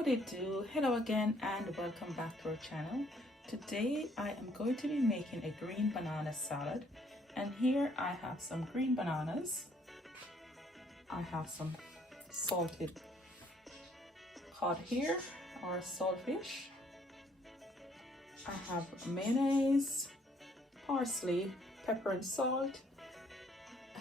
Howdy do, hello again and welcome back to our channel. Today I am going to be making a green banana salad, and here I have some green bananas. I have some salted cod here, or saltfish. I have mayonnaise, parsley, pepper and salt,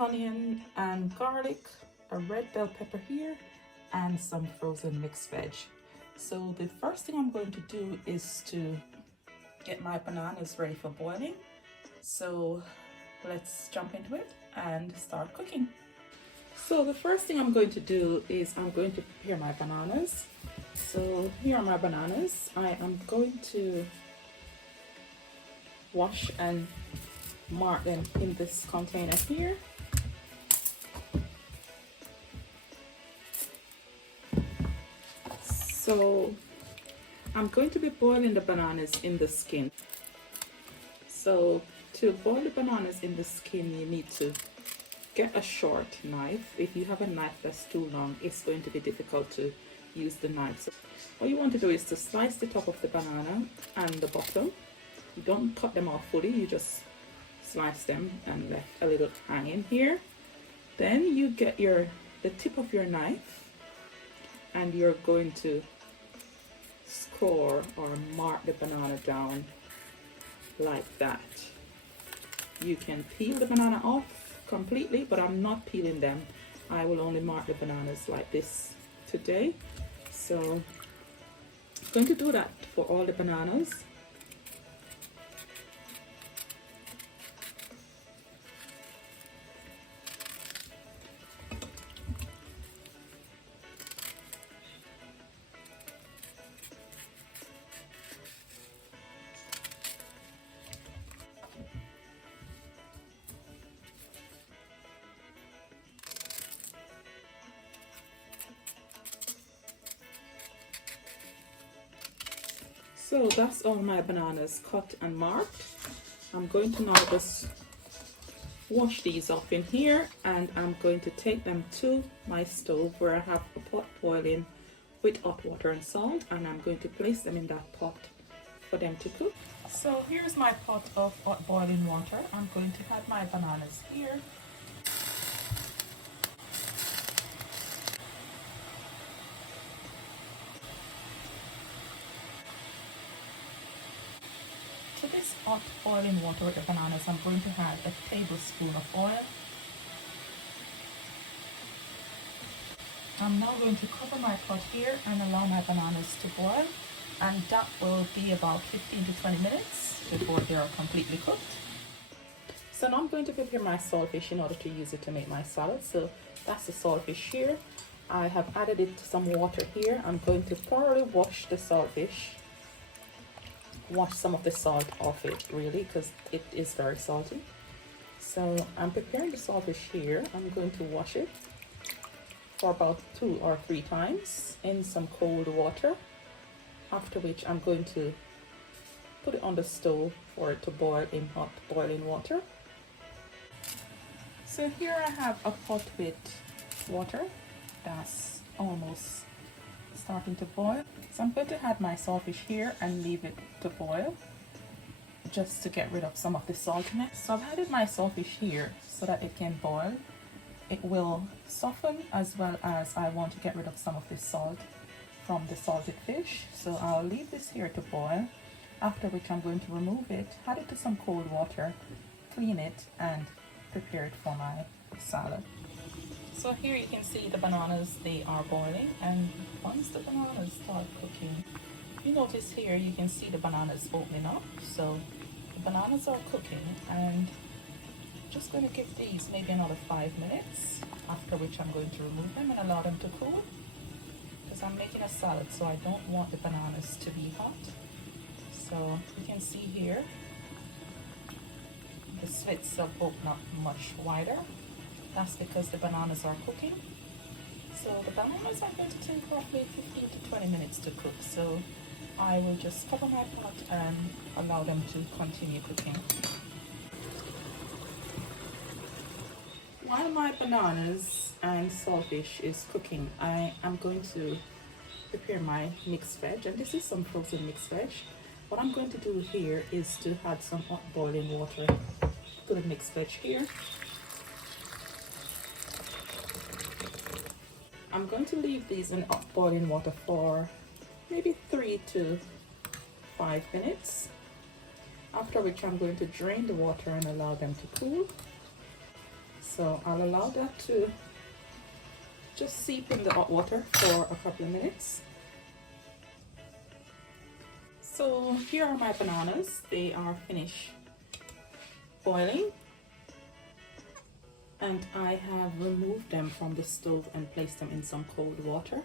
onion and garlic, a red bell pepper here, and some frozen mixed veg. So the first thing I'm going to do is to get my bananas ready for boiling. So let's jump into it and start cooking. So the first thing I'm going to do is I'm going to prepare my bananas. So here are my bananas. I am going to wash and mark them in this container here. So I'm going to be boiling the bananas in the skin. So to boil the bananas in the skin, you need to get a short knife. If you have a knife that's too long, it's going to be difficult to use the knife. So what you want to do is to slice the top of the banana and the bottom. You don't cut them off fully, you just slice them and left a little hanging here. Then you get the tip of your knife and you're going to score or mark the banana down like that. You can peel the banana off completely, but I'm not peeling them. I will only mark the bananas like this today. So I'm going to do that for all the bananas. So that's all my bananas cut and marked. I'm going to now just wash these off in here, and I'm going to take them to my stove where I have a pot boiling with hot water and salt, and I'm going to place them in that pot for them to cook. So here's my pot of hot boiling water. I'm going to add my bananas here. To this hot boiling water with the bananas, I'm going to add a tablespoon of oil. I'm now going to cover my pot here and allow my bananas to boil, and that will be about 15 to 20 minutes before they are completely cooked. So now I'm going to prepare my saltfish in order to use it to make my salad. So that's the saltfish here. I have added it to some water here. I'm going to thoroughly wash the saltfish. Wash some of the salt off it, really, because it is very salty. So I'm preparing the saltfish here. I'm going to wash it for about 2 or 3 times in some cold water, after which I'm going to put it on the stove for it to boil in hot boiling water. So here I have a pot with water that's almost starting to boil. So I'm going to add my saltfish here and leave it to boil just to get rid of some of the saltiness. So I've added my saltfish here so that it can boil. It will soften, as well as I want to get rid of some of the salt from the salted fish. So I'll leave this here to boil, after which I'm going to remove it, add it to some cold water, clean it, and prepare it for my salad. So here you can see the bananas, they are boiling, and once the bananas start cooking, you notice here you can see the bananas opening up. So the bananas are cooking, and I'm just going to give these maybe another 5 minutes, after which I'm going to remove them and allow them to cool, because I'm making a salad, so I don't want the bananas to be hot. So you can see here the slits have opened up much wider. That's because the bananas are cooking. So the bananas are going to take roughly 15 to 20 minutes to cook. So I will just cover my pot and allow them to continue cooking. While my bananas and saltfish is cooking, I am going to prepare my mixed veg, and this is some frozen mixed veg. What I'm going to do here is to add some hot boiling water to the mixed veg here. I'm going to leave these in hot boiling water for maybe 3 to 5 minutes, after which I'm going to drain the water and allow them to cool. So I'll allow that to just seep in the hot water for a couple of minutes. So here are my bananas. They are finished boiling, and I have removed them from the stove and placed them in some cold water.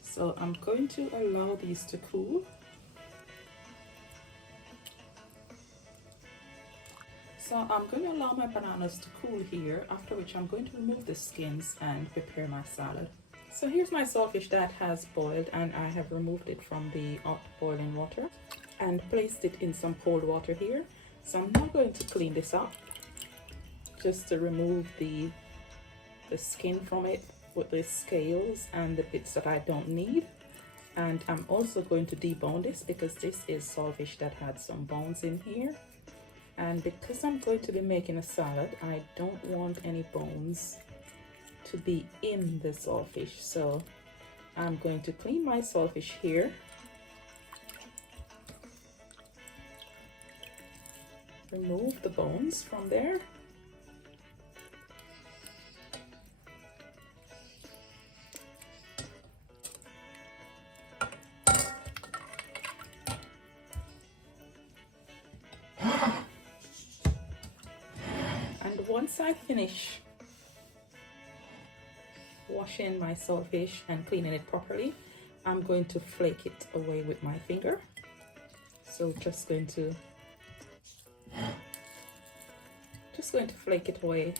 So I'm going to allow these to cool. So I'm going to allow my bananas to cool here, after which I'm going to remove the skins and prepare my salad. So here's my saltfish that has boiled, and I have removed it from the hot boiling water and placed it in some cold water here. So I'm now going to clean this up, just to remove the skin from it with the scales and the bits that I don't need. And I'm also going to debone this because this is saltfish that had some bones in here. And because I'm going to be making a salad, I don't want any bones to be in the saltfish. So I'm going to clean my saltfish here. Remove the bones from there. And once I finish washing my saltfish and cleaning it properly, I'm going to flake it away with my finger. So just going to flake it away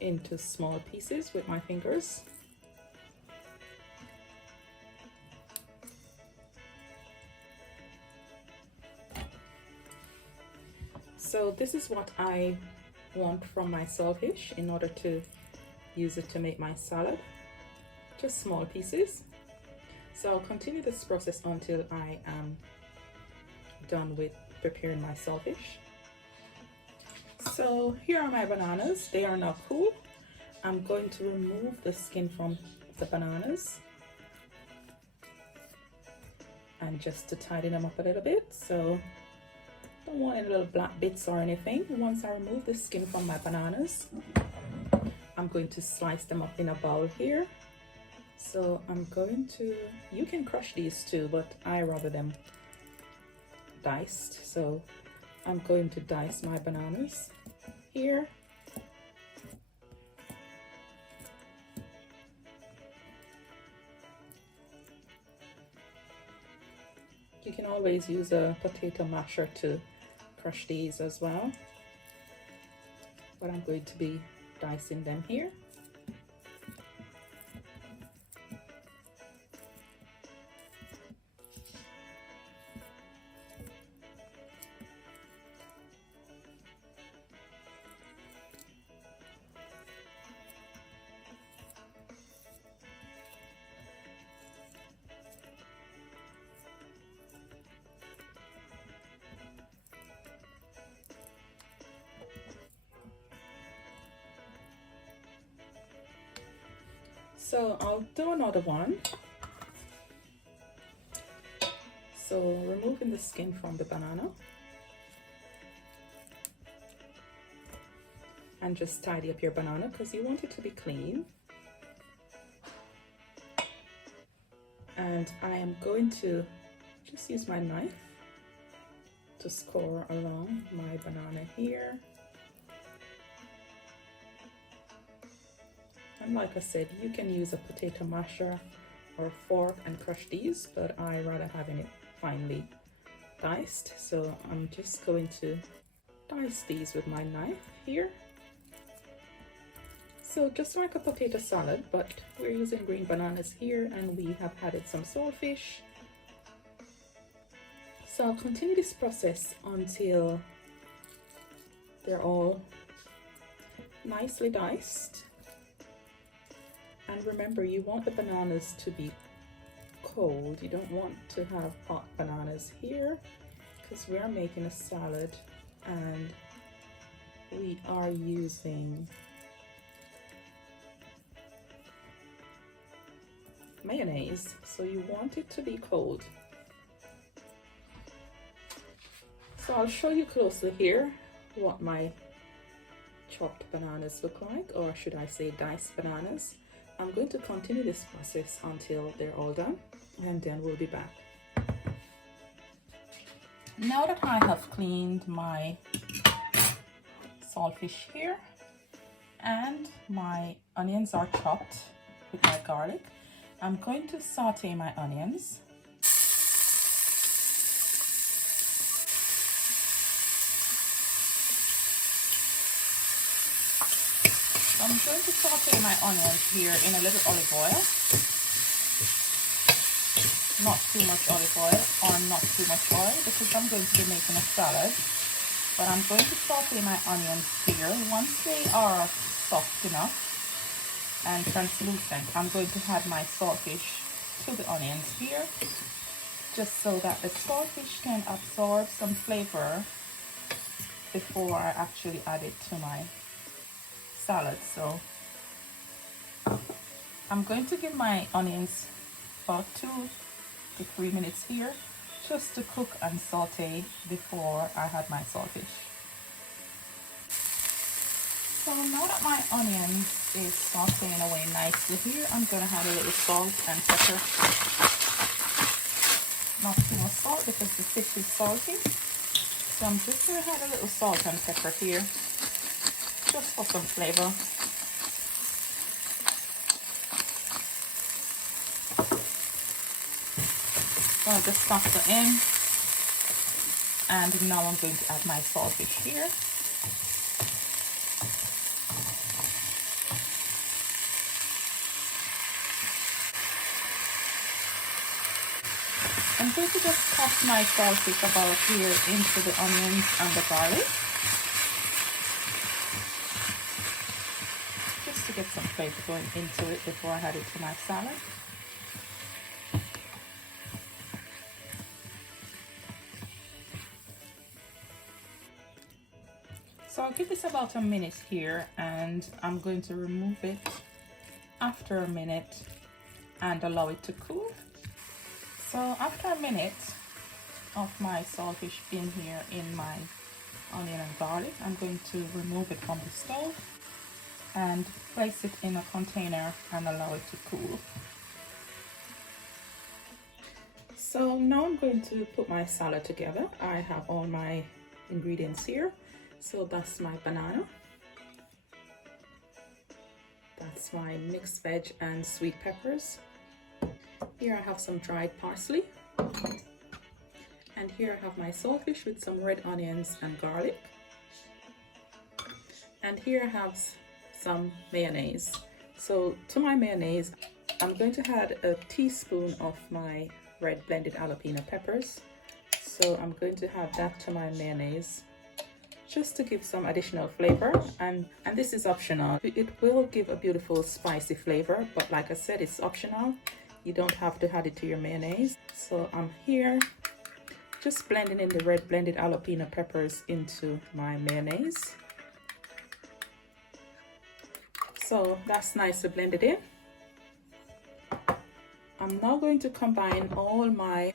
into small pieces with my fingers. So this is what I want from my saltfish in order to use it to make my salad, just small pieces. So I'll continue this process until I am done with preparing my saltfish. So here are my bananas. They are now cool. I'm going to remove the skin from the bananas and just to tidy them up a little bit. So don't want any little black bits or anything. Once I remove the skin from my bananas, I'm going to slice them up in a bowl here. So I'm going to, you can crush these too, but I rather them diced. So I'm going to dice my bananas here. You can always use a potato masher to crush these as well, but I'm going to be dicing them here. So I'll do another one. So removing the skin from the banana and just tidy up your banana because you want it to be clean. And I am going to just use my knife to score along my banana here. And like I said, you can use a potato masher or a fork and crush these, but I rather having it finely diced. So I'm just going to dice these with my knife here. So just like a potato salad, but we're using green bananas here and we have added some saltfish. So I'll continue this process until they're all nicely diced. And remember, you want the bananas to be cold. You don't want to have hot bananas here because we are making a salad and we are using mayonnaise, so you want it to be cold. So I'll show you closely here what my chopped bananas look like, or should I say diced bananas. I'm going to continue this process until they're all done, and then we'll be back. Now that I have cleaned my saltfish here and my onions are chopped with my garlic, I'm going to saute my onions. I'm going to saute my onions here in a little olive oil. Not too much olive oil or not too much oil because I'm going to be making a salad. But I'm going to saute my onions here. Once they are soft enough and translucent, I'm going to add my saltfish to the onions here, just so that the saltfish can absorb some flavor before I actually add it to my salad. So I'm going to give my onions about 2 to 3 minutes here just to cook and saute before I add my saltfish. So now that my onions is sauteing away nicely here, I'm going to add a little salt and pepper. Not too much salt because the fish is salty. So I'm just going to add a little salt and pepper here, just for some flavor. So I'll just factor in, and now I'm going to add my saltfish here. I'm going to just toss my saltfish about here into the onions and the garlic, just to get some flavor going into it before I add it to my salad. So I'll give this about a minute here, and I'm going to remove it after a minute and allow it to cool. So after a minute of my saltfish being here in my onion and garlic, I'm going to remove it from the stove and place it in a container and allow it to cool. So now I'm going to put my salad together. I have all my ingredients here. So that's my banana, that's my mixed veg and sweet peppers. Here I have some dried parsley, and here I have my saltfish with some red onions and garlic, and here I have some mayonnaise. So to my mayonnaise, I'm going to add a teaspoon of my red blended jalapeno peppers. So I'm going to add that to my mayonnaise, just to give some additional flavor, and this is optional. It will give a beautiful spicy flavor, but like I said, it's optional. You don't have to add it to your mayonnaise. So I'm here just blending in the red blended jalapeno peppers into my mayonnaise. So that's nicely blended in. I'm now going to combine all my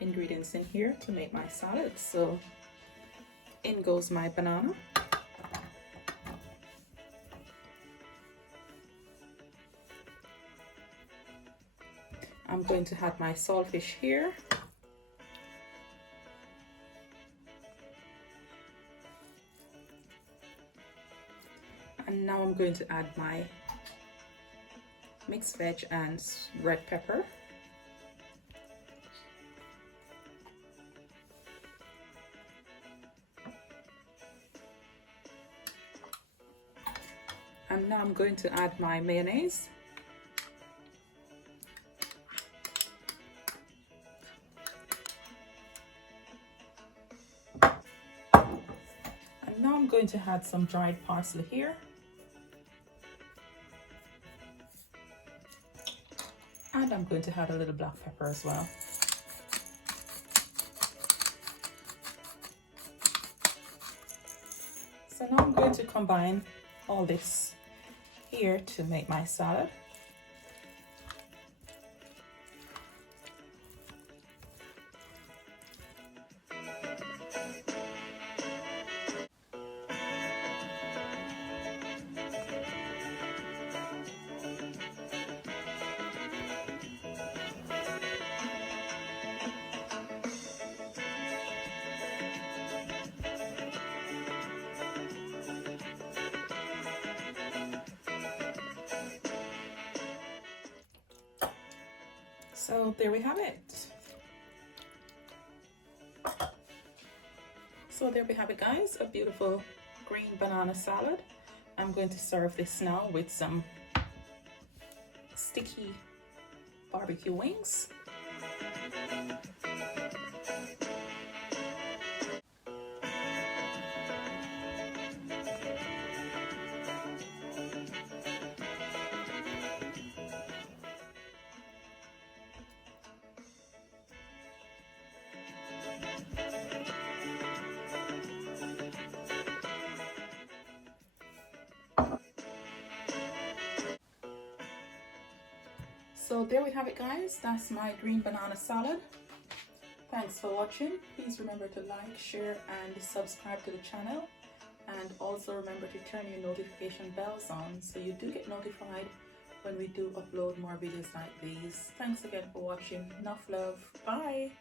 ingredients in here to make my salad. So in goes my banana, I'm going to add my saltfish here, and now I'm going to add my mixed veg and red pepper. And now I'm going to add my mayonnaise. And now I'm going to add some dried parsley here. And I'm going to add a little black pepper as well. So now I'm going to combine all this here to make my salad. So there we have it. So there we have it, guys, a beautiful green banana salad. I'm going to serve this now with some sticky barbecue wings. So there we have it, guys. That's my green banana salad. Thanks for watching. Please remember to like, share and subscribe to the channel. And also remember to turn your notification bells on so you do get notified when we do upload more videos like these. Thanks again for watching. Enough love. Bye.